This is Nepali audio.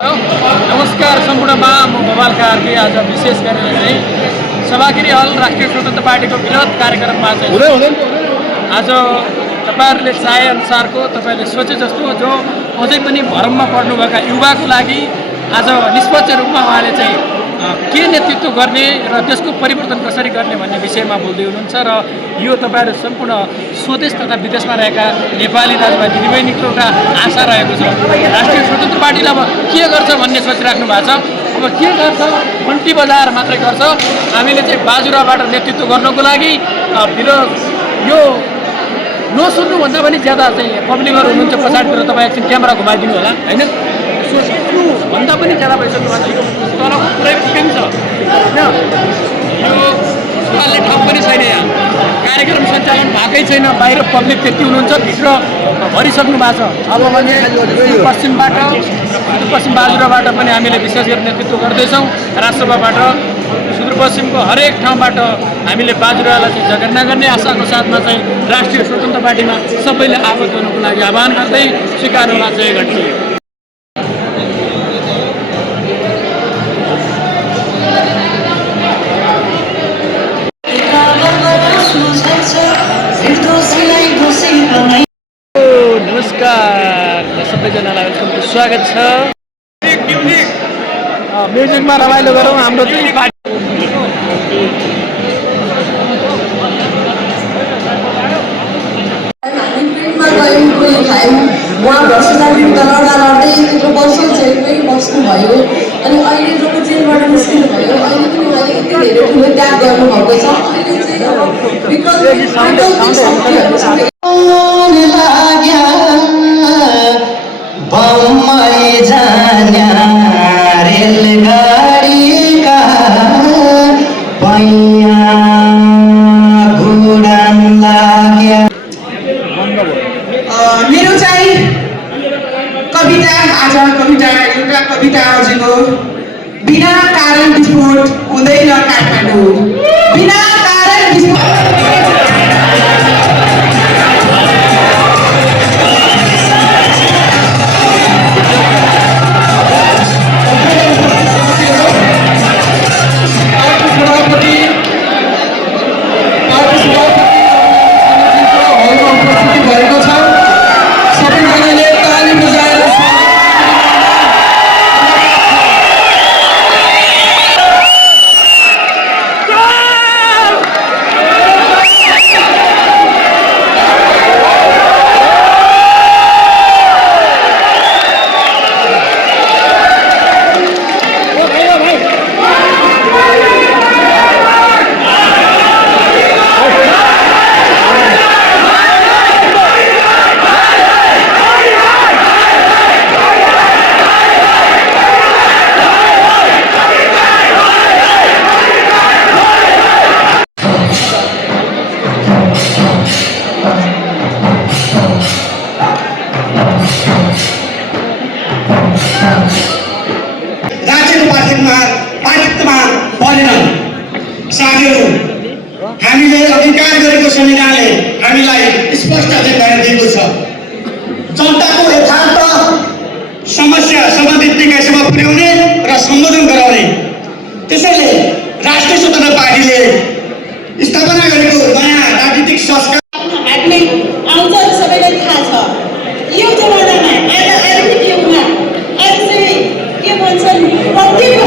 नमस्कार सम्पूर्णमा म भवाल कार्की। आज विशेष गरेर चाहिँ सभागिरी हल राष्ट्रिय स्वतन्त्र पार्टीको विरोध कार्यक्रममा चाहिँ आज तपाईहरुले चाहे अनुसारको तपाईले सोचे जस्तो जो अझै पनि भरममा पर्नुभएका युवाको लागि आज निष्पक्ष रूपमा उहाँले चाहिँ के नेतृत्व गर्ने र देशको परिवर्तन कसरी गर्ने भन्ने विषयमा बोल्दै हुनुहुन्छ र यो तपाईहरु सम्पूर्ण स्वदेश तथा विदेशमा रहेका नेपाली दाजुभाइ दिदीबहिनीको एउटा आशा रहेको छ। राष्ट्रिय स्वतन्त्र पार्टीले अब के गर्छ भन्ने सोचिराख्नु भएको छ। अब के गर्छ? घन्टी बजाएर मात्रै गर्छ। हामीले चाहिँ बाजुराबाट नेतृत्व गर्नको लागि विरोध यो नसुन्नु भन्दा पनि ज्यादा चाहिँ पब्लिकहरु हुनुहुन्छ पछाडितिर। तपाईं एकछिन क्यामेरा घुमाइदिनु होला हैन। सोच्नु भन्दा पनि ज्यादा भइसक्नु भएको छ। तलको पुरै बुकिङ छ हैन। यो सुवालले ठाउँ पनि छैन। यहाँ कार्यक्रम सञ्चालन भएकै छैन। बाहिर पब्लिक त्यति हुनुहुन्छ, भित्र भरिसक्नु भएको छ। अब भने पश्चिमबाट सुदूरपश्चिम बाजुराबाट पनि हामीले विशेष गरी नेतृत्व गर्दैछौँ। राष्ट्रसभाबाट सुदूरपश्चिमको हरेक ठाउँबाट हामीले बाजुरालाई चाहिँ जगेर्ना गर्ने आशाको साथमा चाहिँ राष्ट्रिय स्वतन्त्र पार्टीमा सबैले आबद्ध हुनको लागि आह्वान गर्दै स्वीकार्नुमा चाहिँ घट्छ। नमस्कार सबैजनालाई वेलकम स्वागत छ। म्युजिकमा रमाइलो गरौँ। हाम्रो चाहिँ उहाँ भ्रष्टाचार विरुद्ध लड्दा लड्दै त्यत्रो वर्ष जेलमै बस्नुभयो अनि अहिले जब जेलबाट निस्किनु भयो अहिले पनि उहाँले यति धेरै ठुलो त्याग गर्नुभएको छ। अहिले चाहिँ मेरो चाहिँ कविता आज कविता एउटा कविता हजुरको बिना कारण विस्फोट हुँदैन काठमाडौँ। बिना कारण हामीले अधिकार गरेको संविधानले हामीलाई स्पष्ट जानकारी दिएको छ। जनताको यथार्थ समस्या सम्बन्धित निकायसम्म पुर्याउने र सम्बोधन गराउने। त्यसैले राष्ट्रिय स्वतन्त्र पार्टीले स्थापना गरेको नयाँ राजनीतिक संस्कार हामी आउँछ सबैलाई थाहा छ। यो जमानामा आज आर्थिक युगमा आज चाहिँ के भन्छन् प्रत्येक